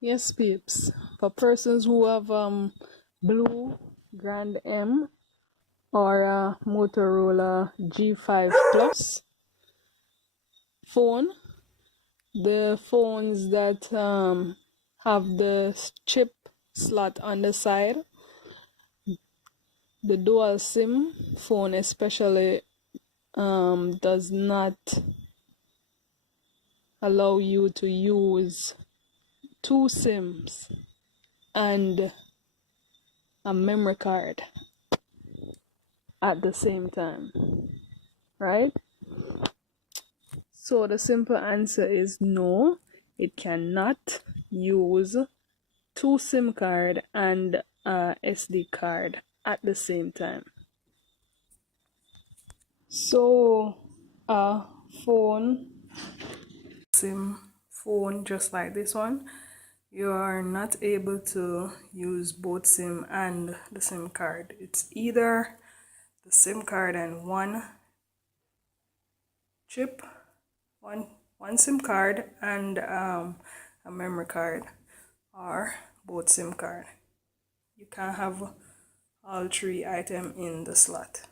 Yes, peeps. For persons who have blue Grand M or a Motorola G5 Plus phone, the phones that have the chip slot on the side, the dual SIM phone especially does not allow you to use two SIMs and a memory card at the same time, right? So the simple answer is no, it cannot use two SIM card and a SD card at the same time. So a phone, SIM phone just like this one, you are not able to use both SIM and the SIM card. It's either the SIM card and one chip, one SIM card and a memory card, or both SIM card. You can't have all three items in the slot.